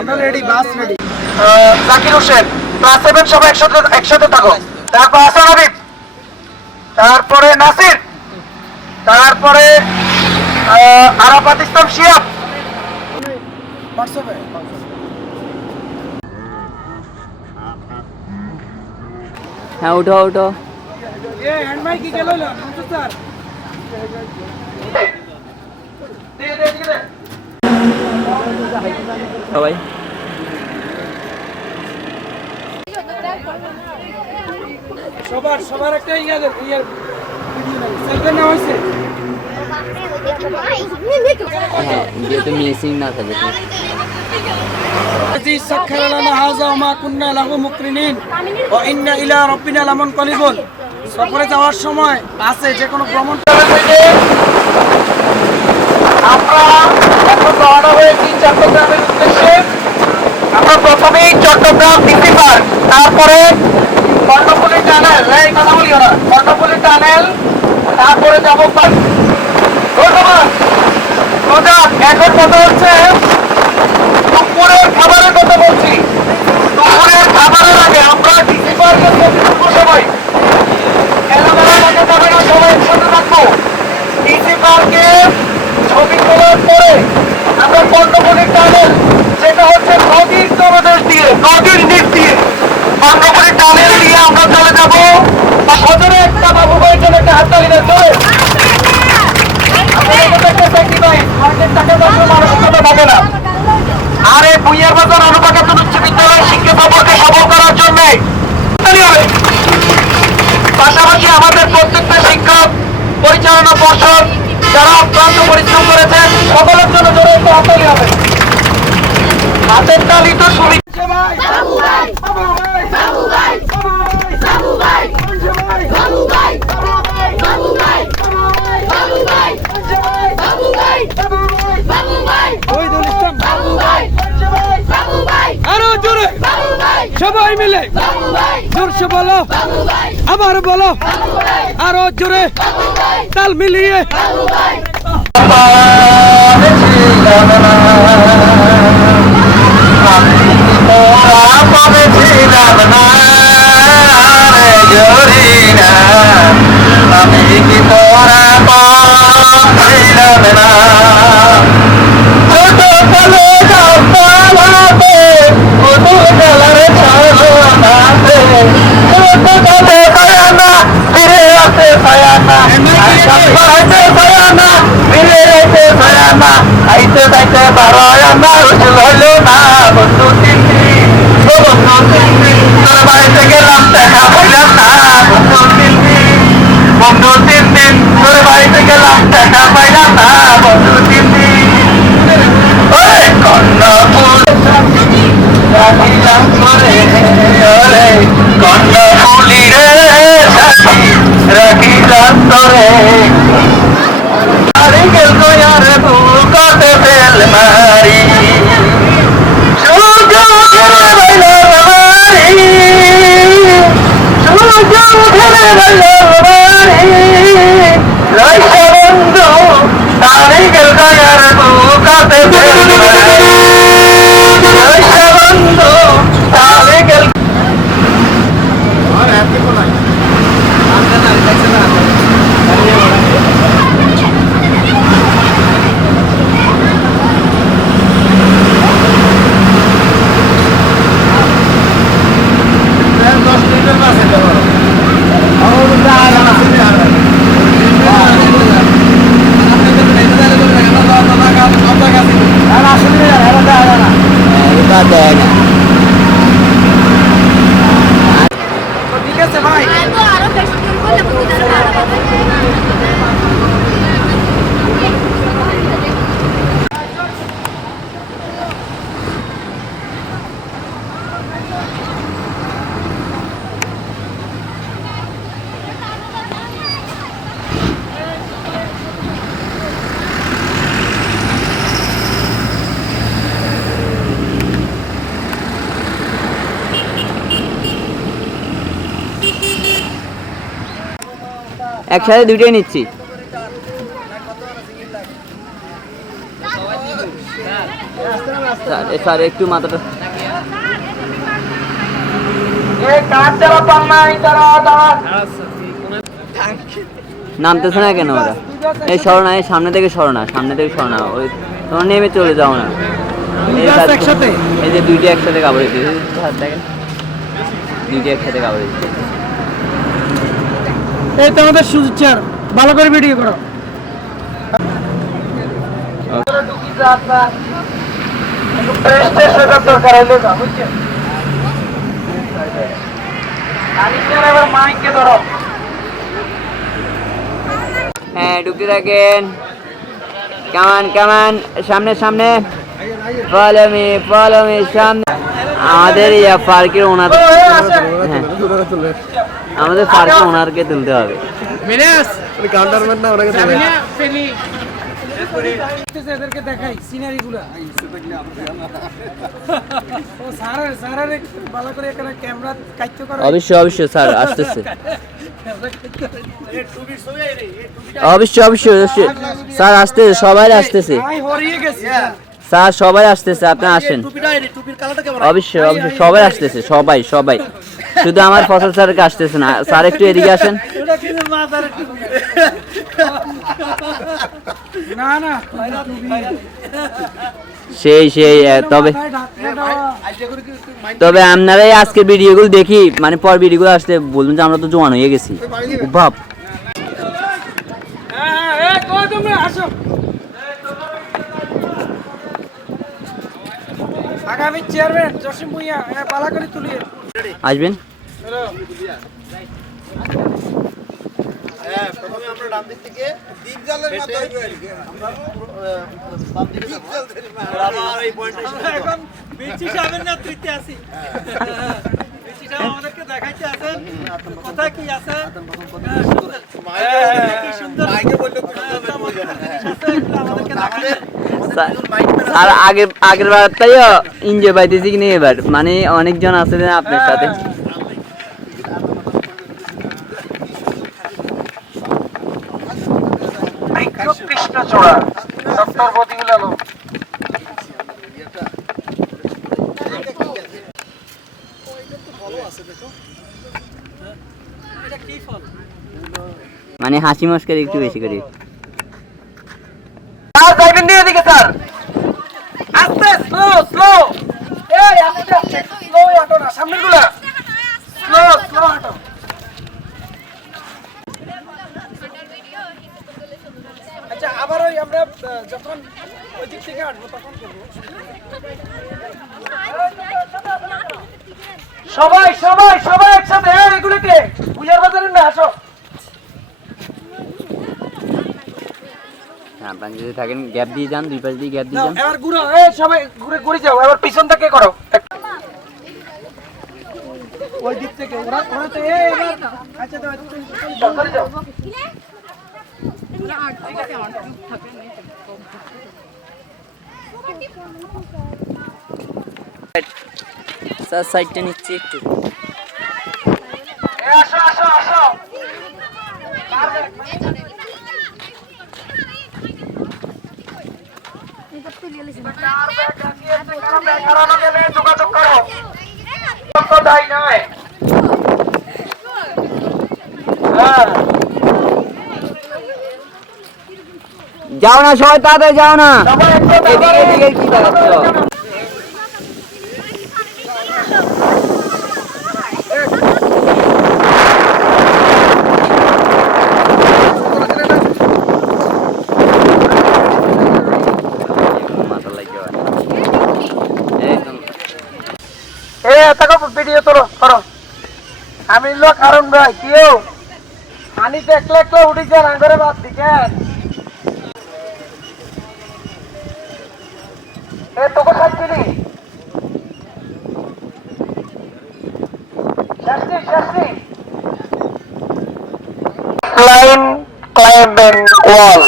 আমরা রেডি, বাস ready. Zakir Hossain class 7 সবাই একসাথে থাকো। তারপর হাসান হাবিব, তারপরে নাসির, তারপরে আরাফাত ইসলাম শিয়াব। হ্যাঁ উঠো উঠো। সবাই সবার একটা সেলফি নেওয়া হয়েছে। হ্যাঁ যেহেতু মিসিং না থাকে সফরে যাওয়ার সময় বাসে যে কোনো ভ্রমণ আমরা এখন রওনা হয়েছি চট্টগ্রামের উদ্দেশ্যে। আমরা প্রথমেই চট্টগ্রাম ডিসি পার্ক, তারপরে কর্ণফুলী টানেল, এই কথা বলি ওরা, কর্ণফুলী টানেল, তারপরে যাবো ধন্যবাদ। এখন কথা হচ্ছে দুপুরের খাবারের কথা বলছি। দুপুরের খাবারের আগে আমরা ডিসি পার্কের কর্তৃপক্ষ সবাই খেলাধুলা লাগে যাবে না, সবাই একসাথে থাকবো। ডিসি পার্কে ছবি তোলার পরে আমরা কর্ণফুলী টানেল, সেটা হচ্ছে নদীর তলদেশ দিয়ে, নদীর নিচ দিয়ে কর্ণফুলী টানেল দিয়ে আমরা চলে যাবো সজরে একটা বাবু ভাই জন্য একটা হাততালি দেন চলে। আর এই ভুইয়ার বাজার অনুপাকাতন উচ্চ বিদ্যালয়ের শিক্ষা সম্পর্কে সফল করার জন্য পাশাপাশি আমাদের প্রত্যেকটা শিক্ষক পরিচালনা পর্ষদ যারা অক্লান্ত পরিশ্রম করেছেন সকলের জন্য জোরে একটা হাততালি হবে। হাতের তালি তো শুনি। আরো জোরে সবাই মিলে জোরসে বলো, আবার বলো, আরো জোরে তাল মিলিয়ে। আমি কি তোরা পাইলাম না ছোট কালে গাছপালাতে মধু জলের ছায়াতে ছোট কালে ছায়ানা ফিরে আসে ছায়ানা আইতে ছায়ানা ফিরে আসে ছায়ানা আইতে যাইতে বারোয়ানা উঠল হইল না বন্ধু তিনটি ও বন্ধু তিনটি তোর বাড়িতে গেলাম দেখা পাইলাম না বন্ধু তিনটি বন্ধু তিন দিন তোর বাড়িতে গেলাম দেখা পাইলাম না বন্ধু তিন দিন কর্ণফুল রাখিলাম করে কর্ণফুলি রে সাথী রাখিলাম তোরে আরে গেল আর বুকাতে ফেল মারি ঠিক আছে ভাই। একসাথে দুইটাই নিচ্ছি। স্যার একটু মাথাটা এই কাজ যারা পান নাই তারা দাঁড়ান। নামতেছে না কেন ওরা? এই সরো না, এই সামনে থেকে সরো না, সামনে থেকে সরো না, ওই তোমরা নেমে চলে যাও না। এই গাছ একসাথে? এই যে দুইটি একসাথে কাপড় দিচ্ছে, দেখেন দুইটি একসাথে কাপড় দিচ্ছে। এই তো আমাদের সুযোগ চার, ভালো করে ভিডিও করো। ঢুকি যান না, একটু প্রেস্টের সাথে দরকার হইলে যা, বুঝছেন? আনিসের এবার মাইকে ধরো। হ্যাঁ ঢুকতে থাকেন, কামান কামান, সামনে সামনে, ফলো মি সামনে। আমাদের পার্কের ওনার, হ্যাঁ আমাদের পার্কের ওনারকে তুলতে হবে। এদেরকে দেখাই সিনারি গুলা। ও স্যারের স্যারের ভালো করে এখানে ক্যামেরা কাইতে করো। অবশ্যই অবশ্যই স্যার আসতেছে, অবশ্যই অবশ্যই অবশ্যই স্যার আসতেছে, সবাই আসতেছে আমি হরিয়ে গেছি। স্যার, সবাই আসতেছে, আপনি আসেন। অবশ্যই অবশ্যই সবাই আসতেছে, সবাই সবাই, শুধু আমার ফসল স্যারকে আসতেছে না। স্যার একটু এদিকে আসেন। এটা কিন্তু মাথার টুপি। না না সেই সেই তবে তবে আপনারাই আজকের ভিডিওগুলো দেখি, মানে পর ভিডিওগুলো আসতে বলবেন যে আমরা তো জোয়ান হয়ে গেছি। ভাব আগামী চেয়ারম্যান জসিম ভুঁইয়া পালা করে তুলিয়ে আসবেন। প্রথমে আমরা ডান দিক থেকে দ্বীপজলের মাথায় আবার এই পয়েন্টে এখন বিচি সাহেবের নেতৃত্বে আছি। বিচি সাহেব আমাদেরকে দেখাইতে আছেন কথা কি আছে। কি সুন্দর মাইকে বললে আমাদেরকে দেখাবেন। আর আগের বার তাই এনজয় পাইতেছি কিনা এবার, মানে অনেকজন আছে না আপনার সাথে। কৃষ্ণচূড়া ডক্টর বদিউল আলম। এটা কি ফল? মানে হাসি মস্কারি একটু বেশি করি। আর যাইবেন দিয়ে এদিকে স্যার, আস্তে স্লো স্লো, এই আস্তে আস্তে স্লো হাঁটো না, সামনে গুলা স্লো স্লো হাঁটো। আচ্ছা আবার ওই আমরা যখন ওই দিক থেকে আসবো তখন করবো। সবাই সবাই সবাই একসাথে, এগুলোকে বুঝার বাজারের না, আসো। আপনার যদি থাকেন গ্যাপ দিয়ে যান, দুই পাশ দিয়ে গ্যাপ দিয়ে যান। এবার ঘুরো, এই সবাই ঘুরে ঘুরে যাও, এবার পিছন থেকে করো। ওই দিক থেকে ওরা ওরা তো এবার আচ্ছা তো চলে যাও। স্যার সাইডটা নিচ্ছি একটু। এই আসো আসো আসো। হারানো গেলে যোগাযোগ করো, তো দায় নয়। হ্যাঁ যাও না সবাই, তাড়াতাড়ি যাও না। সবাই একসাথে এদিকে এদিকে কি দেখাচ্ছ? মাথা লাগিয়ে একদম ভিডিও তোলো করো। আমি লোক কারণ ভাই কেউ আনি তো একলা একলা উঠেছে রাঙ্গরে বাদ দিকেন। এ তোকে খাচ্ছিলি শাস্তি শাস্তি লাইন ক্লাইম্বিং ওয়াল।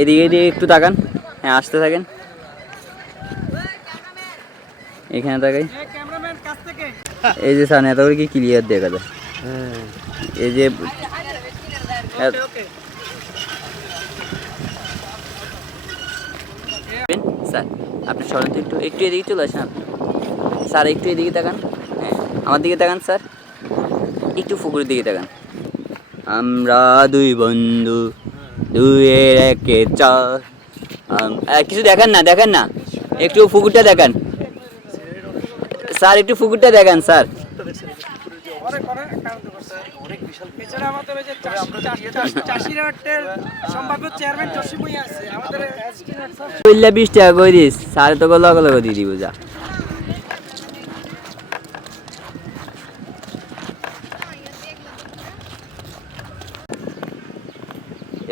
এদিকে এদিকে একটু তাকান, হ্যাঁ আসতে থাকেন, এখানে তাকাই। ক্যামেরাম্যান কাছ থেকে এই যে সামনে এত করে কি ক্লিয়ার দেখা যায়। এই যে স্যার আপনি সরেন তো একটু একটু এদিকে চলে আসেন আপনি। স্যার একটু এদিকে তাকান, হ্যাঁ আমার দিকে তাকান স্যার, একটু পুকুরের দিকে তাকান। আমরা দুই বন্ধু দুইয়ের একে চার। কিছু দেখান না, দেখান না, একটু পুকুরটা দেখান স্যার, একটু পুকুরটা দেখান স্যার। এছাড়া আমাদের ওই যে চাষিরা সম্ভাব্য চেয়ারম্যান জসিম ভুঁইয়া আছে আমাদের বললে 20 টাকা করে দিস, স্যার তো লগে লগে দিয়ে দিব যা।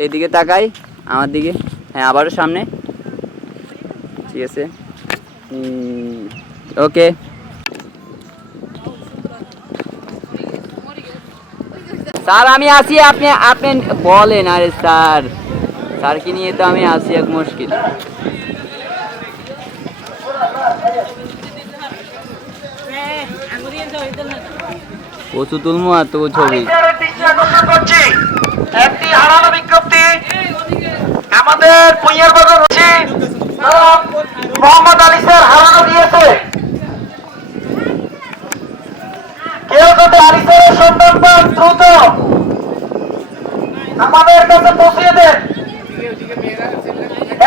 এইদিকে তাকাই আমার দিকে, হ্যাঁ আবারও সামনে, ঠিক আছে ওকে। স্যার আমি আসি, আপনি আপনি বলেন। আরে স্যার, স্যারকে নিয়ে তো আমি আসি এক মুশকিল। প্রচুর তুলমু আর তো ছবি। একটি হারানো বিজ্ঞপ্তি আমাদের পুইয়ার বাজার হচ্ছে মোহাম্মদ আলী স্যার হারানো দিয়েছে। কেউ যদি আলী স্যারের সন্ধান পান দ্রুত আমাদের কাছে পৌঁছিয়ে দেন।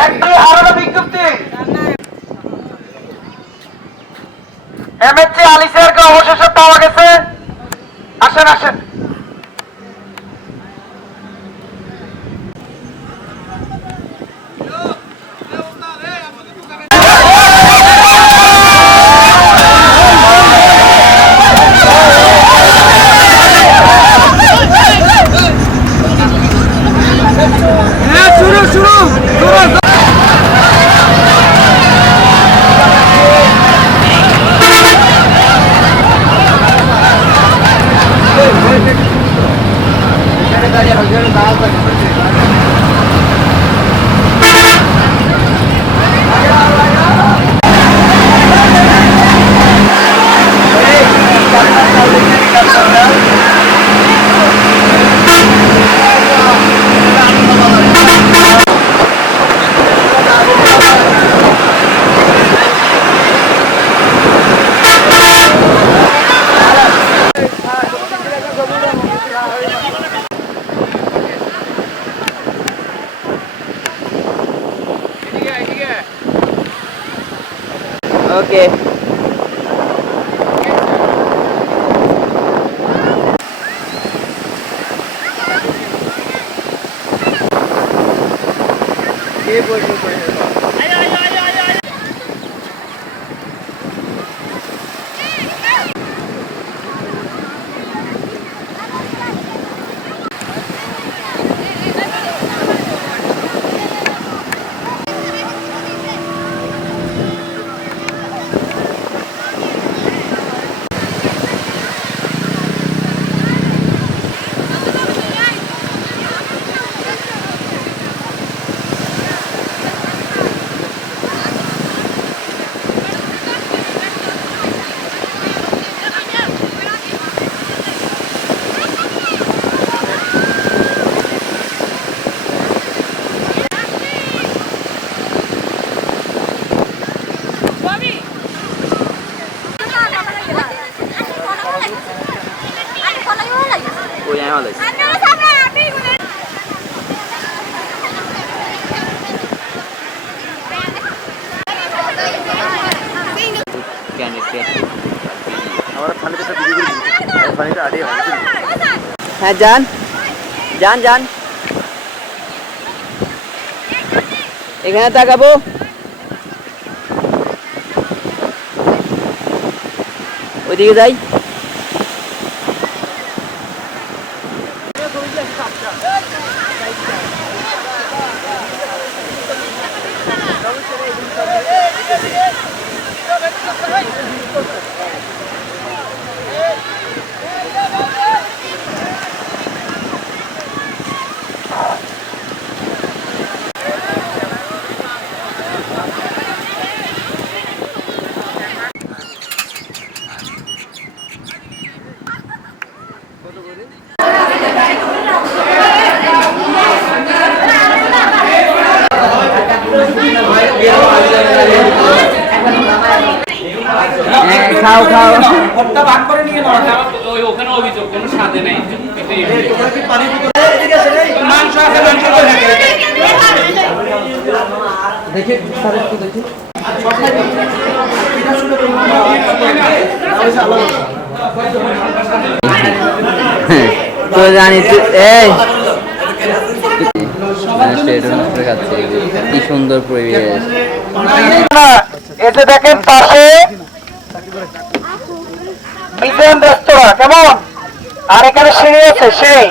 একটি হারানো বিজ্ঞপ্তি এমএসসি আলী স্যারকে অবশেষে পাওয়া গেছে। আসেন আসেন। ওকে কই আয় ভালো হ্যাঁ যান যান যান, এখানে তাকাবো। ওইদিকে যাই। খাও খাও ভর্তা ভাগ করে নিয়ে নাও ওখানে অভিযোগ কোনো স্বাদে নাই এটাই মাংস আছে মাংস তো দেখি স্যার একটু দেখি তো জানি এই কি সুন্দর পরিবেশ এতে দেখেন পাশে মিজান রেস্তোরাঁ কেমন আর এখানে সিঁড়ি আছে সিঁড়ি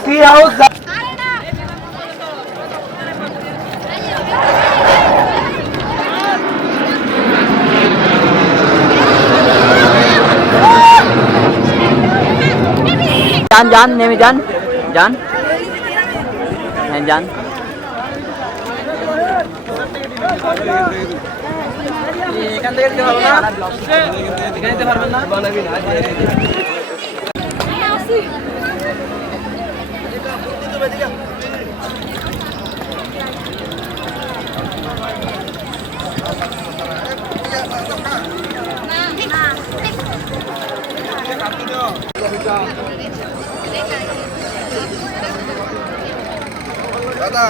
সি হাউস যান যান নেমে যান যান হ্যাঁ যান এখান থেকে দিতে পারবেন না এখানে দিতে পারবেন না